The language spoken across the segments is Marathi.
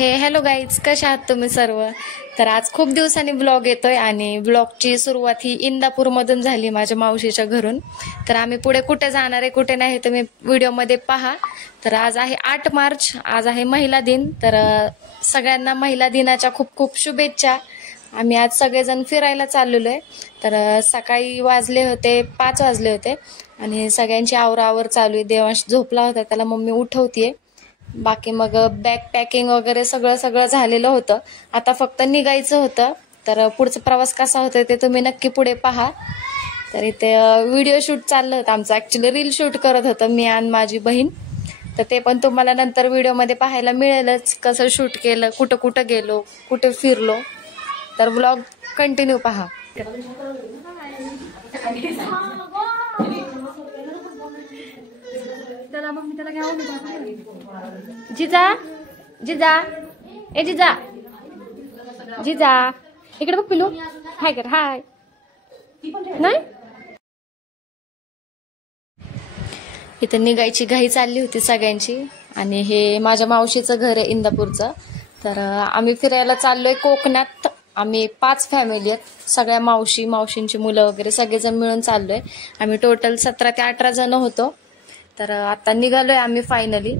हॅलो गाईज, कशा आहात तुम्ही सर्व? तर आज खूप दिवसांनी ब्लॉग येतोय आणि ब्लॉगची सुरुवात ही इंदापूरमधून झाली, माझ्या मावशीच्या घरून. तर आम्ही पुढे कुठे जाणार आहे कुठे नाही तुम्ही व्हिडिओमध्ये पहा. तर आज आहे 8 मार्च, आज आहे महिला दिन. तर सगळ्यांना महिला दिनाच्या खूप खूप शुभेच्छा. आम्ही आज सगळेजण फिरायला चाललेलो आहे. तर सकाळी वाजले होते 5 वाजले होते आणि सगळ्यांची आवरावर चालू आहे. देवांश झोपला होता, त्याला मम्मी उठवतीये. बाकी मग बॅग पॅकिंग वगैरे सगळं झालेलं होतं. आता फक्त निघायचं होतं. तर पुढचा प्रवास कसा होता ते तुम्ही नक्की पुढे पहा. तर इथे व्हिडिओ शूट चाललं होतं आमचं, ॲक्च्युली रील शूट करत होतं मी आणि माझी बहीण. तर ते पण तुम्हाला नंतर व्हिडिओमध्ये पाहायला मिळेलच, कसं शूट केलं, कुठं कुठं गेलो, कुठे फिरलो. तर व्लॉग कंटिन्यू पहा. जिजा जिजा ए जिजा जिजा इकडे बघ पिलू, हाय कर, हाय. नाही इथं निघायची घाई चालली होती सगळ्यांची. आणि हे माझ्या मावशीचं घर आहे इंदापूरचं. तर आम्ही फिरायला चाललोय कोकणात. आम्ही 5 फॅमिली आहेत, सगळ्या मावशींची मुलं वगैरे सगळेजण मिळून चाललोय. आम्ही टोटल 17 ते 18 जण होतो. तर आता निघालोय आम्ही फायनली.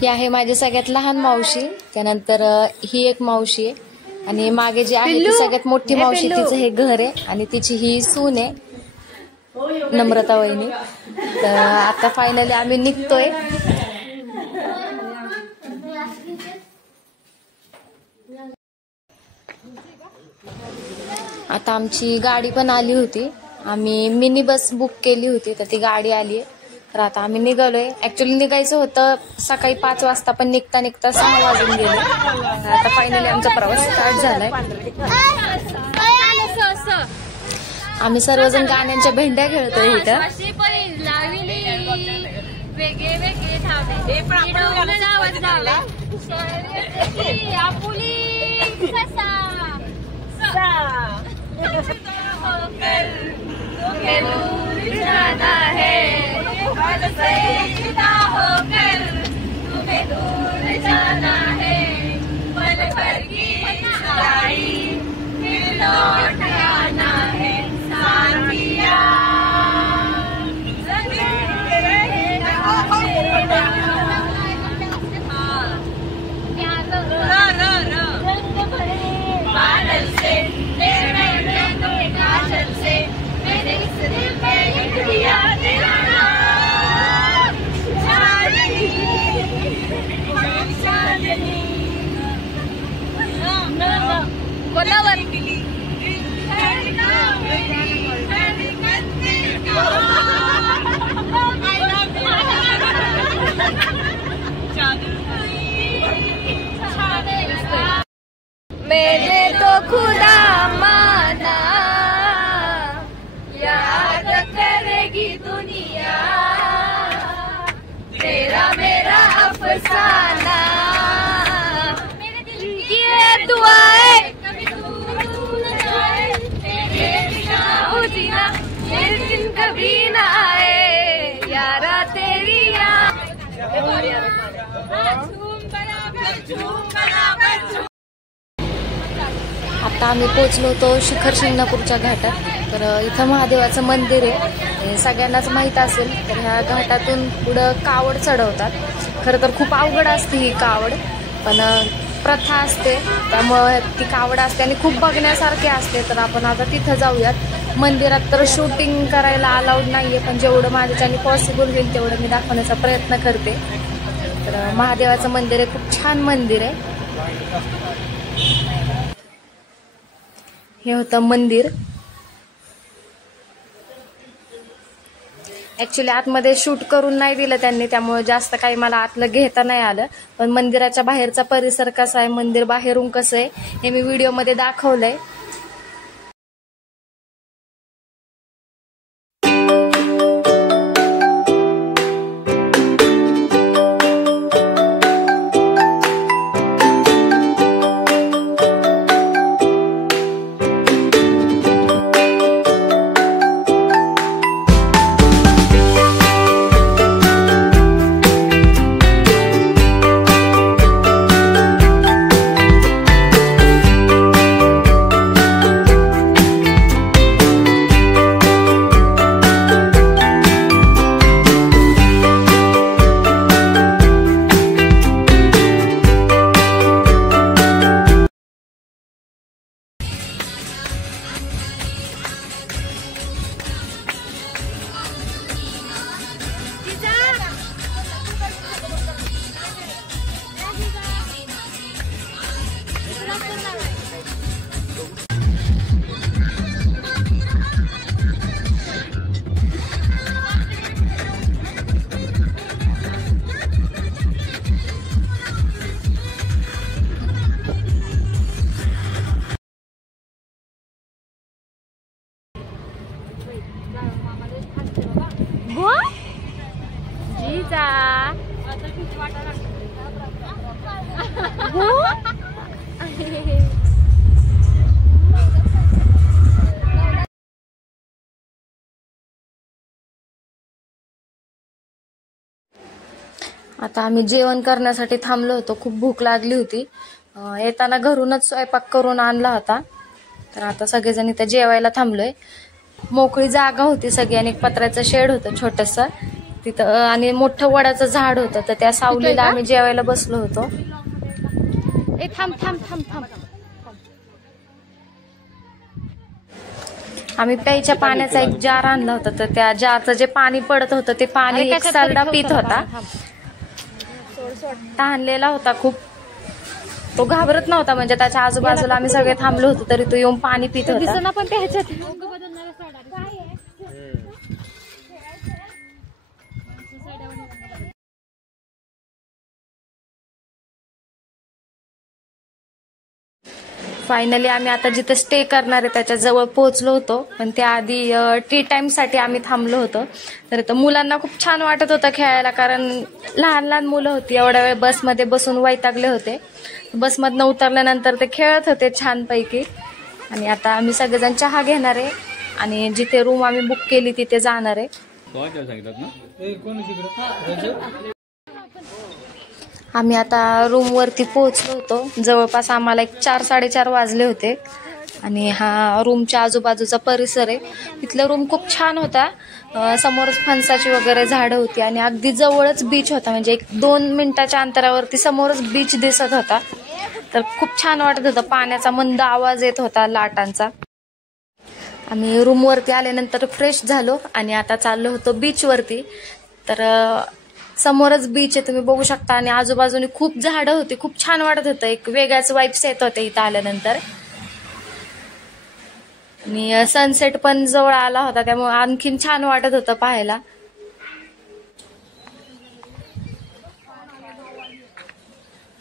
ही आहे माझी सगळ्यात लहान मावशी, त्यानंतर ही एक मावशी आहे आणि मागे जी आहे ती सगळ्यात मोठी मावशी, तिचं हे घर आहे आणि तिची ही सून आहे नम्रता वहिनी. तर आता फायनली आम्ही निघतोय. आता आमची गाडी पण आली होती, आम्ही मिनी बस बुक केली होती, तर ती गाडी आली आहे. तर आता आम्ही निघालोय. ऍक्च्युली निघायचं होतं सकाळी 5 वाजता, पण निघता 6 वाजून गेले. आता फायनली आमचा प्रवास स्टार्ट झालाय. आम्ही सर्वजण गाण्यांच्या भेंड्या खेळतोय इथं. जाना है तुम्हें दूर जाना है, पल भर की लड़ाई फिर लौट आना है साथिया. बादल से काजल से मेरे इस दिल पे लिख दिया तेरा नाम. चांदनी चांदनी कोणावर मैंने तो खुदा माना, याद करेगी दुनिया तेरा मेरा अफसाना. ये दुआएं कभी दूर न जाए, ये दिन कभी न आए यारा तेरी याद. आता आम्ही पोहोचलो होतो शिखर शिंगणापूरच्या घाटात. तर इथं महादेवाचं मंदिर आहे, सगळ्यांनाच माहीत असेल. तर ह्या घाटातून पुढं कावड चढवतात. खरं तर खूप अवघड असते ही कावड, पण प्रथा असते त्यामुळे ती कावड असते आणि खूप बघण्यासारखे असते. तर आपण आता तिथं जाऊयात. मंदिरात तर शूटिंग करायला अलाउड नाहीये, पण जेवढं माझ्याच्याने पॉसिबल होईल तेवढं मी दाखवण्याचा प्रयत्न करते. तर महादेवाचं मंदिर आहे, खूप छान मंदिर आहे. हे होतं मंदिर. ऍक्च्युली आतमध्ये शूट करून नाही दिलं त्यांनी, त्यामुळे जास्त काही मला आतलं घेता नाही आलं. पण मंदिराच्या बाहेरचा परिसर कसा आहे, मंदिर बाहेरून कसं आहे हे मी व्हिडिओमध्ये दाखवलंय. आता आम्ही जेवण करण्यासाठी थांबलो होतो. खूप भूक लागली होती. येताना घरूनच स्वयंपाक करून आणला होता. तर आता सगळेजण इथे जेवायला थांबलोय. मोकळी जागा होती सगळी आणि एक पत्र्याचं शेड होतं छोटंसं तिथं आणि मोठं वडाचं झाड होतं. तर त्या सावलीला आम्ही जेवायला बसलो होतो. आम्ही प्यायच्या पाण्याचा एक जार आणला होता. तर त्या जारचं जे पाणी पडत होतं ते पाणी एक सारडा पित होता. तहानलेला होता खूप. तो घाबरत नव्हता. म्हणजे त्याच्या आजूबाजूला आम्ही सगळे थांबलो होतो तरी तो येऊन पाणी पित होता. पण फायनली आम्ही आता जिथे स्टे करणार आहे त्याच्या जवळ पोहोचलो होतो. पण त्याआधी टी टाइम साठी आम्ही थांबलो होतो. तर मुलांना खूप छान वाटत होतं खेळायला, कारण लहान लहान मुलं होती. एवढ्या वेळ बसमध्ये बसून वैतागले होते. बसमधनं उतरल्यानंतर ते खेळत होते छानपैकी. आणि आता आम्ही सगळेजण चहा घेणार आहे आणि जिथे रूम आम्ही बुक केली तिथे जाणार आहे. आम्ही आता रूमवरती पोहोचलो होतो. जवळपास आम्हाला एक 4-4:30 वाजले होते. आणि हा रूमच्या आजूबाजूचा परिसर आहे. इथला रूम खूप छान होता. समोरच फणसाची वगैरे झाडं होती आणि अगदी जवळच बीच होता. म्हणजे 1-2 मिनिटाच्या अंतरावरती समोरच बीच दिसत होता. तर खूप छान वाटत होतं. पाण्याचा मंद आवाज येत होता लाटांचा. आम्ही रूमवरती आल्यानंतर फ्रेश झालो आणि आता चाललो होतो बीचवरती. तर समोरच बीच आहे तुम्ही बघू शकता आणि आजूबाजूने खूप झाडं होती. खूप छान वाटत होतं. एक वेगळ्याच वाईब्स येत होते इथं आल्यानंतर. आणि सनसेट पण जवळ आला होता त्यामुळे आणखीन छान वाटत होतं पाहायला.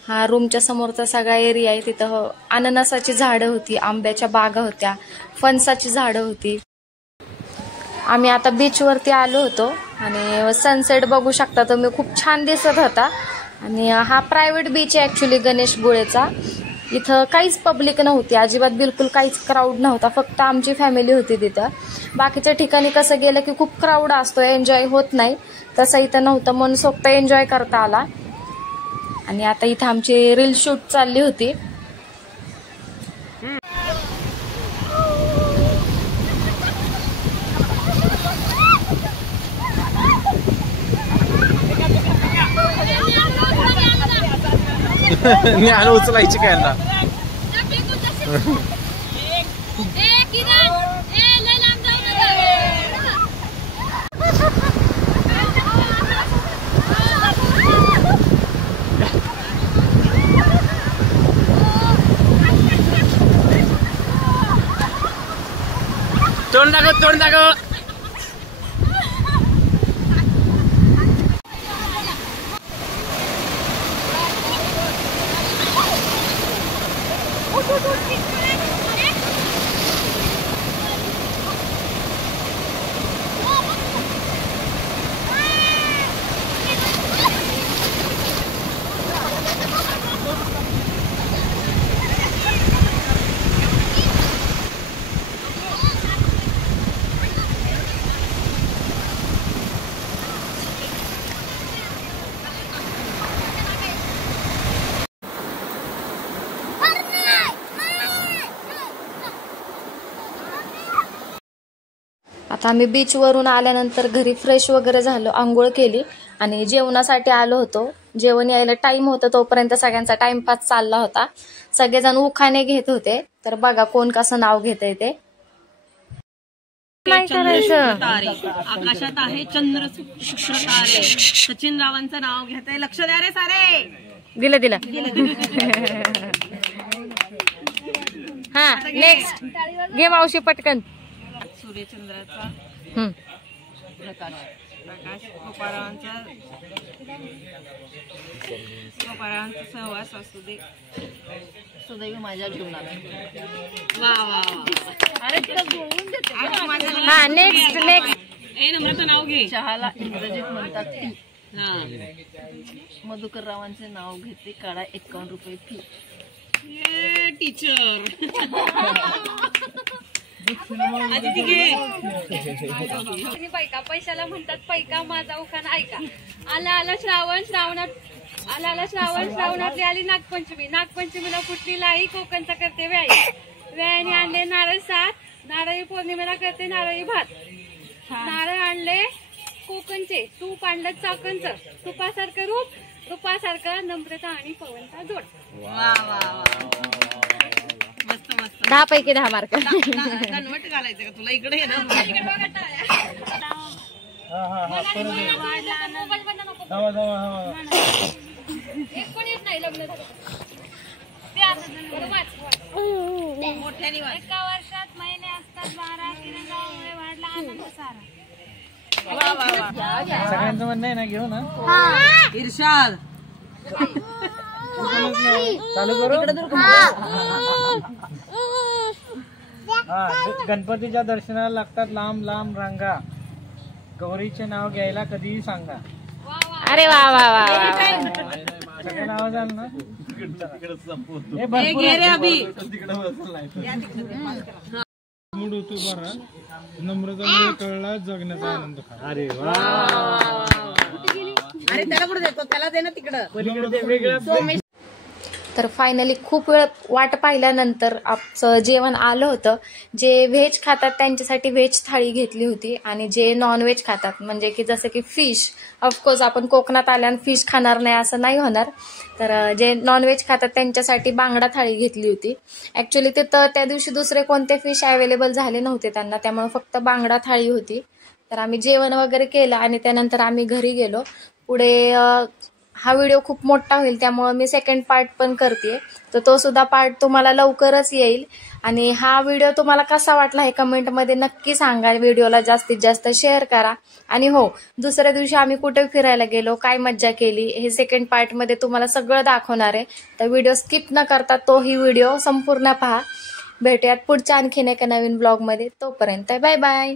हा रूमच्या समोरचा सगळा एरिया आहे. तिथं अननसाची झाडं होती, आंब्याच्या बागा होत्या, फणसाची झाडं होती. आम्ही आता बीचवरती आलो होतो आणि सनसेट बघू शकता तुम्ही खूप छान दिसत होता. आणि हा प्रायव्हेट बीच आहे ऍक्च्युली गणेशगुळेचा. इथं काहीच पब्लिक नव्हती, अजिबात बिलकुल काहीच क्राऊड नव्हता. फक्त आमची फॅमिली होती तिथं. बाकीच्या ठिकाणी कसं गेलं की खूप क्राऊड असतो, एन्जॉय होत नाही. तसं इथं नव्हतं, मनसोक्त एन्जॉय करता आला. आणि आता इथं आमची रील शूट चालली होती. ज्ञान उचलायची काय ना. तोंड दाखव. आता आम्ही बीचवरून आल्यानंतर घरी फ्रेश वगैरे झालो, आंघोळ केली आणि जेवणासाठी आलो होतो. जेवण यायला टाइम होता तोपर्यंत सगळ्यांचा टाइमपास चालला होता. सगळेजण उखाणे घेत होते. तर बघा कोण कसं नाव घेतंय ते. नाही करायचं. आकाशात आहे चंद्र शुक्र तारे. सचिन रावांचं नाव घेतंय. लक्ष द्या रे सारे. दिलं हा नेक्स्ट घे मावशी पटकन. सूर्यचंद्राचा प्रकाश गोपाळांचा सहवास असू दे सुदैव माझ्या जीवनात. वा वा अरे तिला बोलून देते. हा नेक्स्ट ए नम्रता नाव घे. चहाला इंग्रजीत म्हणतात टी. मधुकर रावांचे नाव घेते, काढा 51 रुपये फी. टीचर पैका पैशाला म्हणतात पैका, माझा उखाण ऐका. आला आला श्रावण, श्रावणातली आली नागपंचमी, नागपंचमीला फुटली लाई, कोकणचा करते व्याई, व्यायाने आणले नारळ 7, नारळी पौर्णिमेला करते नारळी भात, नारळ आणले कोकणचे, तूप आणलं चाकणचं, तुपासारखं रूप, तुपासारखं नम्रता आणि पवनचा जोड. वा वा वा, मस्त मस्त. 10 पैकी 10 मार्क. कन्वर्ट घालायचं का तुला? इकडे ये ना. एक पण येत नाही लग्न झालं. मोठ्याने वाच. एका वर्षात महिने असतात 12, किरणामुळे वाढला आनंद सारा. सगळ्यांचं म्हणणं आहे ना, घेऊ ना. इर्शाद चालू करू. गणपतीच्या दर्शनाला लागतात लांब लांब रांगा, गौरीचे नाव घ्यायला कधीही सांगा. अरे वा वा वा. सगळं नाव झालं ना. मूड होतो बरा, नम्रतामुळे कळला जगण्याचा आनंद. अरे वा, अरे त्याला कुठे देतो? त्याला दे ना तिकडं. तर फायनली खूप वेळ वाट पाहिल्यानंतर आमचं जेवण आलं होतं. जे व्हेज खातात त्यांच्यासाठी व्हेज थाळी घेतली होती, आणि जे नॉनव्हेज खातात म्हणजे की जसं की फिश, ऑफकोर्स आपण कोकणात आल्यानं फिश खाणार नाही असं नाही होणार, तर जे नॉनव्हेज खातात त्यांच्यासाठी बांगडा थाळी घेतली होती. ॲक्च्युली तिथं त्या दिवशी दुसरे कोणते फिश अवेलेबल झाले नव्हते त्यांना, त्यामुळे फक्त बांगडा थाळी होती. तर आम्ही जेवण वगैरे केलं आणि त्यानंतर आम्ही घरी गेलो. पुढे हा व्हिडिओ खूप मोठा होईल त्यामुळे मी सेकंड पार्ट पण करते, तर तो सुद्धा पार्ट तुम्हाला लवकरच येईल. आणि हा व्हिडिओ तुम्हाला कसा वाटला हे कमेंटमध्ये नक्की सांगा. व्हिडिओला जास्तीत जास्त शेअर करा. आणि हो, दुसऱ्या दिवशी आम्ही कुठे फिरायला गेलो, काय मज्जा केली, हे सेकंड पार्टमध्ये तुम्हाला सगळं दाखवणार आहे. तर व्हिडिओ स्किप न करता तोही व्हिडिओ संपूर्ण पहा. भेटूयात पुढच्या आणखीन एका नवीन ब्लॉगमध्ये. तोपर्यंत बाय बाय.